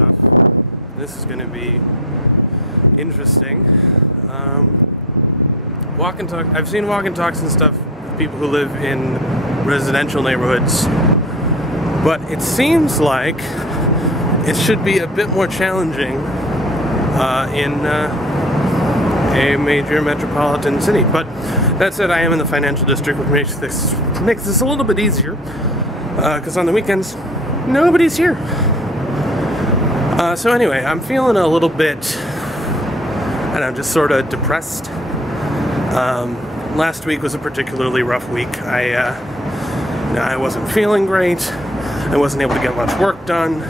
stuff. This is going to be interesting. Walk and talk. I've seen walk and talks and stuff with people who live in residential neighborhoods, but it seems like it should be a bit more challenging in a major metropolitan city. But that said, I am in the financial district, which makes this a little bit easier, because on the weekends nobody's here. So anyway, I'm feeling a little bit, I don't know, just sort of depressed. Last week was a particularly rough week. I wasn't feeling great. I wasn't able to get much work done.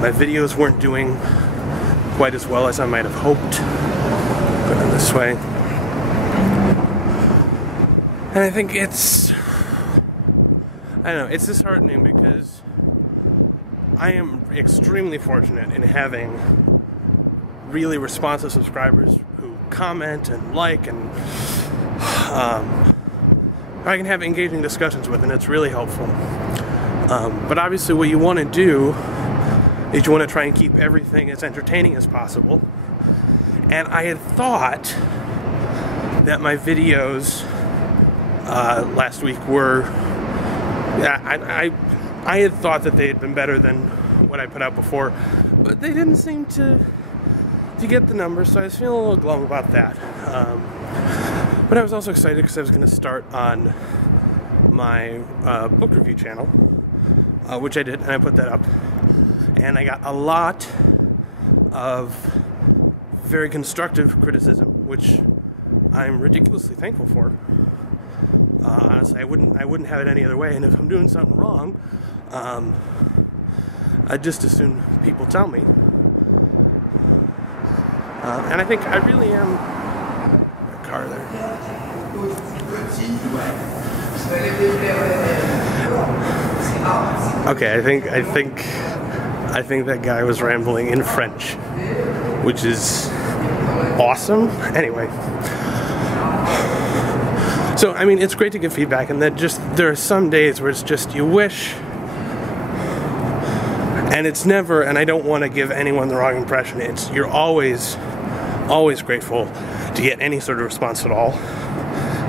My videos weren't doing quite as well as I might have hoped. Put it this way. And I think it's, I don't know, it's disheartening because I am extremely fortunate in having really responsive subscribers who comment and like, and I can have engaging discussions with, and it's really helpful. But obviously what you want to do is you want to try and keep everything as entertaining as possible. And I had thought that my videos last week were, I had thought that they had been better than what I put out before, but they didn't seem to get the numbers, so I was feeling a little glum about that. But I was also excited because I was going to start on my book review channel, which I did, and I put that up. And I got a lot of very constructive criticism, which I'm ridiculously thankful for. Honestly, I wouldn't have it any other way. And if I'm doing something wrong, I'd just as soon people tell me. And I think I really am. A car there. Okay, I think that guy was rambling in French, which is awesome. Anyway, so I mean, it's great to give feedback, and that just there are some days where it's just you wish, and it's never. And I don't want to give anyone the wrong impression. It's you're always grateful to get any sort of response at all,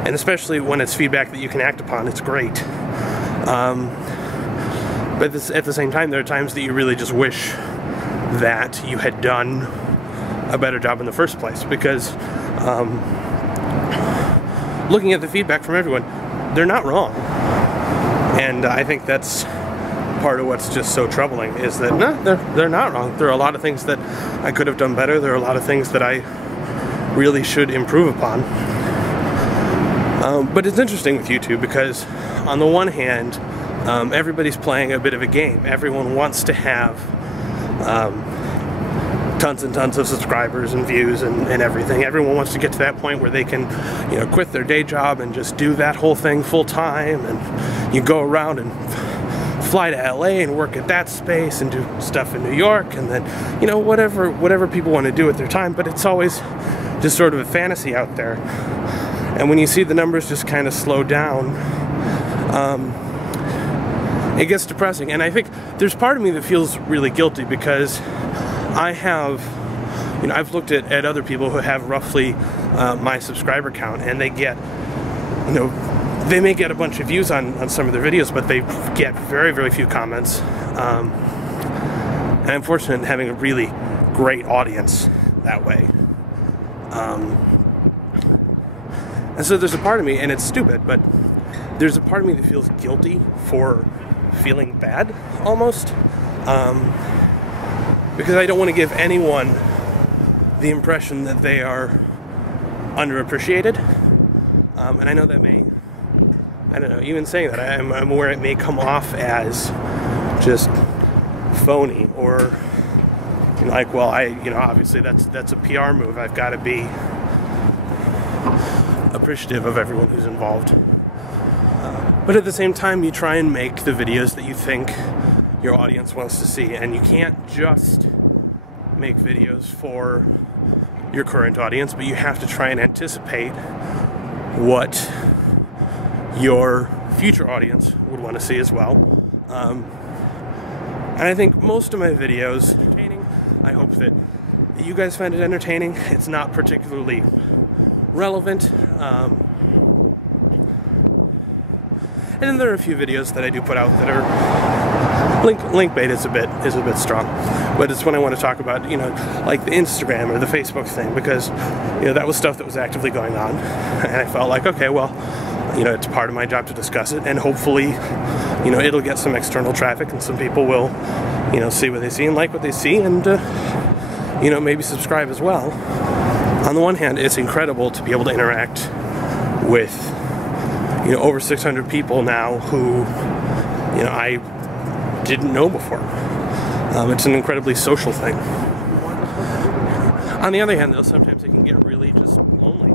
and especially when it's feedback that you can act upon. It's great. But at the same time, there are times that you really just wish that you had done a better job in the first place, because looking at the feedback from everyone, they're not wrong. And I think that's part of what's just so troubling, is that no, they're not wrong. There are a lot of things that I could have done better. There are a lot of things that I really should improve upon. But it's interesting with YouTube because on the one hand, everybody's playing a bit of a game. Everyone wants to have tons and tons of subscribers and views and everything. Everyone wants to get to that point where they can, quit their day job and just do that whole thing full time, and you go around and fly to LA and work at that space and do stuff in New York, and then, whatever people want to do with their time. But it's always just sort of a fantasy out there. And when you see the numbers just kind of slow down, it gets depressing. And I think there's part of me that feels really guilty because I have, I've looked at other people who have roughly my subscriber count, and they get, they may get a bunch of views on some of their videos, but they get very, very few comments. And I'm fortunate in having a really great audience that way. And so there's a part of me, and it's stupid, but there's a part of me that feels guilty for feeling bad, almost. Because I don't want to give anyone the impression that they are underappreciated. And I know that may, I don't know, even saying that, I'm aware it may come off as just phony, or like, well, obviously that's a PR move. I've got to be appreciative of everyone who's involved. But at the same time, you try and make the videos that you think your audience wants to see, and you can't just make videos for your current audience, but you have to try and anticipate what your future audience would want to see as well. And I think most of my videos are entertaining. I hope that you guys find it entertaining. It's not particularly relevant. And then there are a few videos that I do put out that are link bait is a bit strong, but it's when I want to talk about, you know, like the Instagram or the Facebook thing, because, you know, that was stuff that was actively going on, and I felt like, okay, well, you know, it's part of my job to discuss it, and hopefully, you know, it'll get some external traffic, and some people will, you know, see what they see and like what they see, and you know, maybe subscribe as well. On the one hand, it's incredible to be able to interact with, you know, over 600 people now who, you know, I didn't know before. It's an incredibly social thing. On the other hand, though, sometimes it can get really just lonely.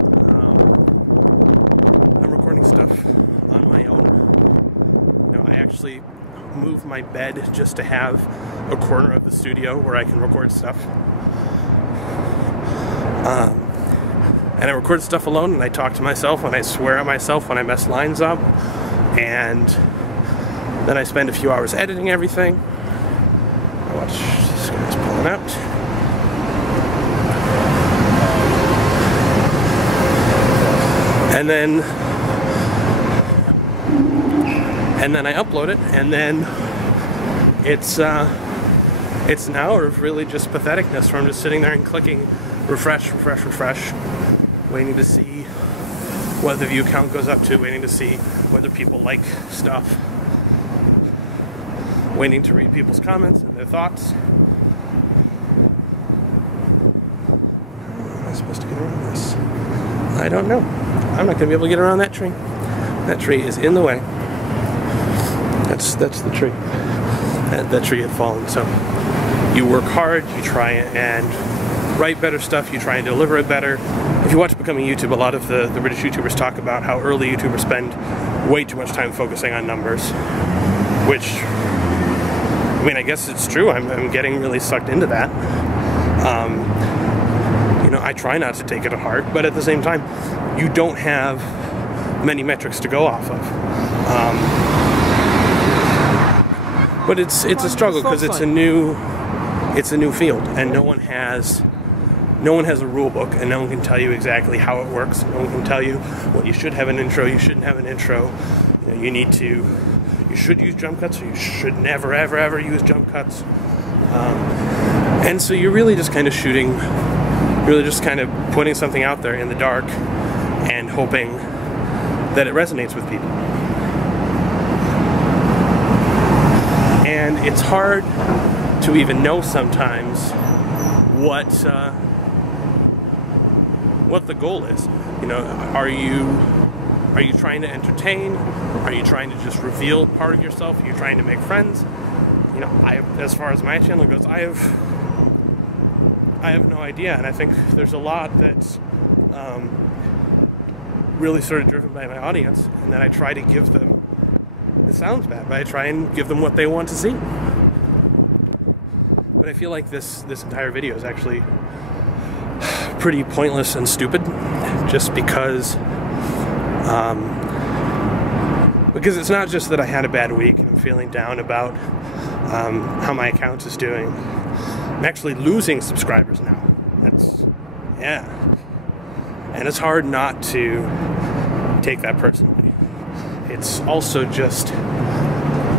I'm recording stuff on my own. You know, I actually move my bed just to have a corner of the studio where I can record stuff. And I record stuff alone, and I talk to myself, and I swear at myself when I mess lines up, and then I spend a few hours editing everything. I watch this guy's pulling out. And then I upload it, and then it's an hour of really just patheticness where I'm just sitting there and clicking refresh, waiting to see what the view count goes up to, waiting to see whether people like stuff, waiting to read people's comments and their thoughts. How am I supposed to get around this? I don't know. I'm not going to be able to get around that tree. That tree is in the way. That's the tree. That tree had fallen. So you work hard, you try and write better stuff, you try and deliver it better. If you watch Becoming YouTube, a lot of the British YouTubers talk about how early YouTubers spend way too much time focusing on numbers, which, I mean, I guess it's true. I'm getting really sucked into that. You know, I try not to take it to heart, but at the same time, you don't have many metrics to go off of. But it's a struggle because it's a new field, and no one has a rule book, and no one can tell you exactly how it works. No one can tell you, well, you should have an intro, you shouldn't have an intro. You know, you should use jump cuts, or you should never, ever, ever use jump cuts. And so you're really just kind of putting something out there in the dark and hoping that it resonates with people. And it's hard to even know sometimes what the goal is. You know, are you trying to entertain? Are you trying to just reveal part of yourself? Are you trying to make friends? You know, as far as my channel goes, I have no idea, and I think there's a lot that's really sort of driven by my audience, and then I try to give them, it sounds bad, but I try and give them what they want to see. But I feel like this entire video is actually pretty pointless and stupid, just because it's not just that I had a bad week and I'm feeling down about how my account is doing. I'm actually losing subscribers now. And it's hard not to take that personally. It's also just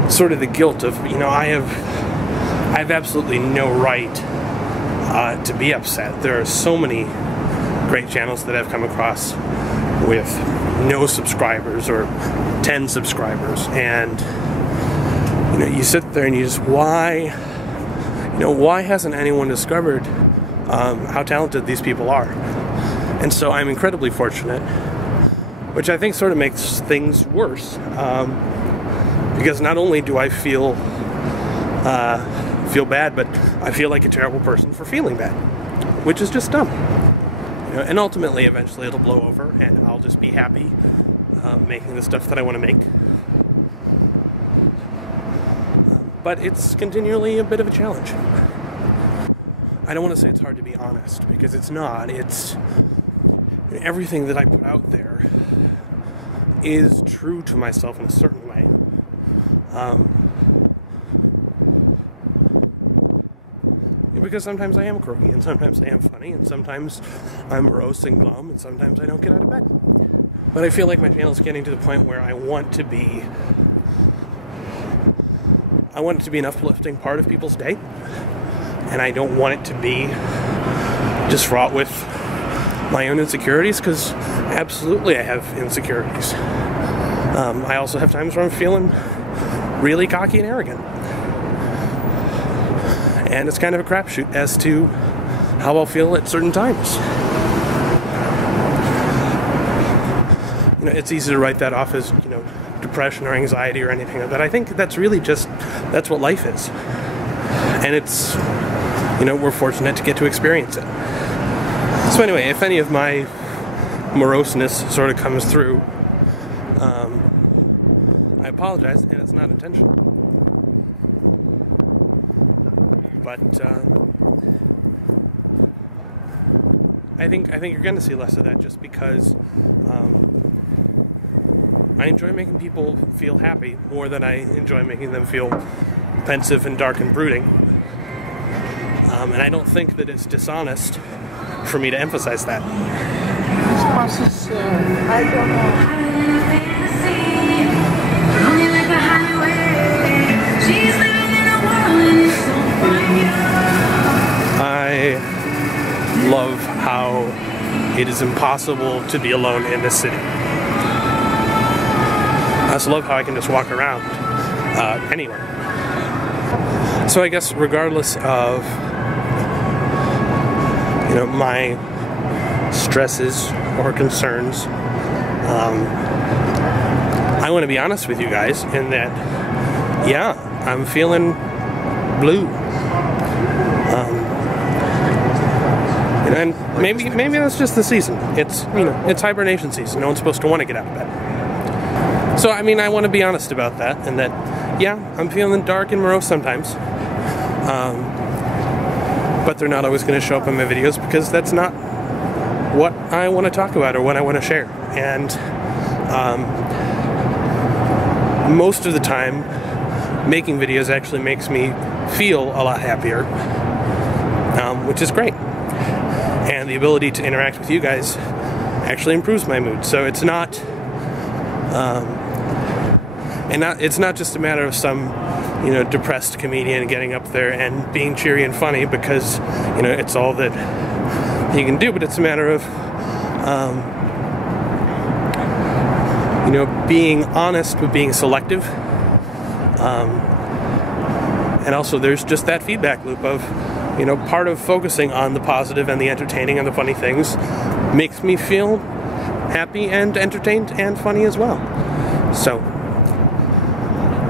sort of the guilt of, you know, I have absolutely no right to be upset. There are so many great channels that I've come across with no subscribers or 10 subscribers, and you know, you sit there and you just, why hasn't anyone discovered how talented these people are? And so I'm incredibly fortunate, which I think sort of makes things worse, because not only do I feel bad, but I feel like a terrible person for feeling bad, which is just dumb. You know, and ultimately, eventually, it'll blow over, and I'll just be happy making the stuff that I want to make. But it's continually a bit of a challenge. I don't want to say it's hard to be honest, because it's not. It's everything that I put out there is true to myself in a certain way. because sometimes I am quirky, and sometimes I am funny, and sometimes I'm morose and glum, and sometimes I don't get out of bed. But I feel like my channel is getting to the point where I want it to be an uplifting part of people's day, and I don't want it to be just fraught with my own insecurities, because absolutely I have insecurities. I also have times where I'm feeling really cocky and arrogant. And it's kind of a crapshoot as to how I'll feel at certain times. You know, it's easy to write that off as, you know, depression or anxiety or anything like that. I think that's really just, that's what life is. And it's, you know, we're fortunate to get to experience it. So anyway, if any of my moroseness sort of comes through, I apologize, and it's not intentional. But I think you're going to see less of that, just because I enjoy making people feel happy more than I enjoy making them feel pensive and dark and brooding. And I don't think that it's dishonest for me to emphasize that. I don't know. I love how it is impossible to be alone in this city. I also love how I can just walk around anywhere. So I guess regardless of, you know, my stresses or concerns, I want to be honest with you guys in that, yeah, I'm feeling blue. And maybe that's just the season. It's, you know, it's hibernation season. No one's supposed to want to get out of bed. So I mean, I want to be honest about that, and that, yeah, I'm feeling dark and morose sometimes. But they're not always going to show up in my videos, because that's not what I want to talk about or what I want to share. And most of the time, making videos actually makes me feel a lot happier, which is great. And the ability to interact with you guys actually improves my mood. So it's not, it's not just a matter of some, you know, depressed comedian getting up there and being cheery and funny because, you know, it's all that he can do. But it's a matter of, you know, being honest but being selective. And also there's just that feedback loop of, you know, part of focusing on the positive and the entertaining and the funny things makes me feel happy and entertained and funny as well. So,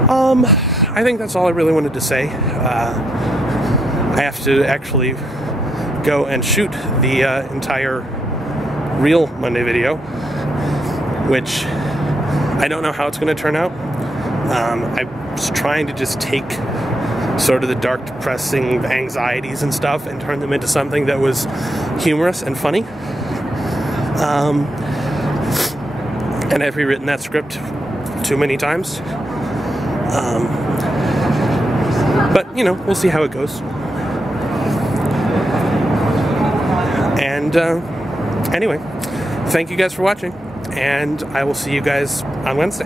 I think that's all I really wanted to say. I have to actually go and shoot the entire real Monday video, which I don't know how it's going to turn out. I was trying to just take sort of the dark, depressing anxieties and stuff and turn them into something that was humorous and funny. And I've rewritten that script too many times. But, you know, we'll see how it goes. And anyway, thank you guys for watching, and I will see you guys on Wednesday.